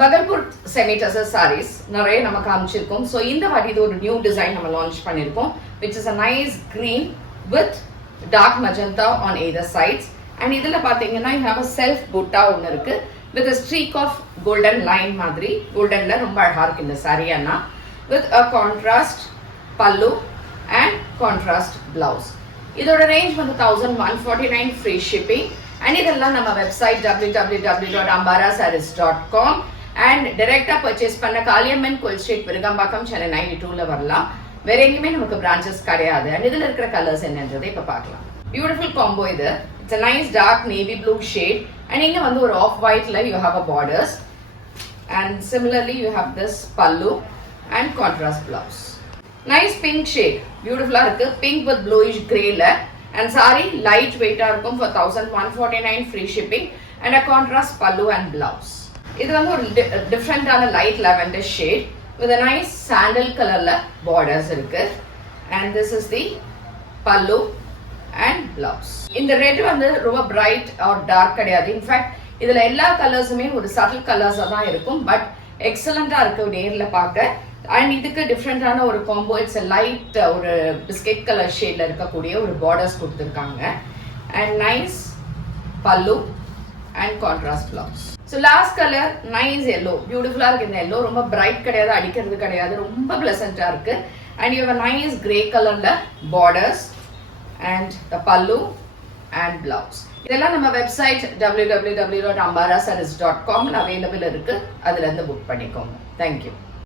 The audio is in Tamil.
பகல்பூர் செமி டசர் sarees நிறைய நம்ம காமிச்சிருக்கோம். ஸோ இந்த வாட்டி இது ஒரு நியூ டிசைன் நம்ம லான்ச் பண்ணியிருக்கோம், which is a nice green with dark magenta on either sides. And இதில் பார்த்தீங்கன்னா you have a self butta ஒன்று இருக்கு with a streak of golden line மாதிரி. கோல்டன்ல ரொம்ப அழகா இருக்கு இந்த saree Anna, with a contrast pallu and contrast blouse. இதோட ரேஞ்ச் வந்து 1149 free shipping. அண்ட் இதெல்லாம் நம்ம வெப்சைட் www.ambarasarees.com அண்ட் டைரக்டா பர்ச்சேஸ் பண்ண காளியம்மன் கோயில் ஸ்ட்ரீட் விருகம்பாக்கம் சென்னை 92ல வரலாம். வேற எங்கேயுமே நமக்கு பிரான்ச்சஸ் கிடையாது. அண்ட் இதுல இருக்கிற கலர்ஸ் என்னன்றதை இப்ப பார்க்கலாம். பியூட்டிஃபுல் காம்போ இது. It's a nice dark navy blue shade and இங்க வந்து ஒரு of ஒயிட்ல you have a borders and similarly you have this pallu and contrast blouse. Nice pink shade, beautiful இருக்கு, pink with bluish grayல. and saree light weight இருக்கும் for 1149 free shipping and a contrast pallu and blouse. இது வந்து ஒரு டிஃபரண்டான light lavender shade with a nice sandal colorல borders இருக்கு. and this is the pallu and blouse. இந்த ரெட் வந்து ரொம்ப பிரைட் ஆர் டார்க் கிடையாது. இன்ஃபேக்ட் இதுல எல்லா கலர்ஸுமே ஒரு சட்டில் கலர்ஸா தான் இருக்கும், பட் எக்ஸலண்டா இருக்கு நேர்ல பார்க்க. அண்ட் இதுக்கு டிஃப்ரெண்டான ஒரு காம்போ, இட்ஸ் லைட் ஒரு பிஸ்கெட் கலர் ஷேட்ல இருக்கக்கூடிய ஒரு பார்டர்ஸ் கொடுத்துருக்காங்க. அண்ட் நைஸ் பல்லு and contrast blouse. So last colour nice yellow, பியூட்டிஃபுல்லா இருக்கு இந்த எல்லோ. ரொம்ப பிரைட் கிடையாது, அடிக்கிறது கிடையாது, ரொம்ப பிளசண்டா இருக்கு. And you have a nice grey கலர்ல borders and the pallu and blouse. இதெல்லாம் நம்ம வெப்சைட் www.ambarasarees.com அவைலபிள் இருக்கு, அதுல இருந்து புக் பண்ணிக்கோங்க. Thank you.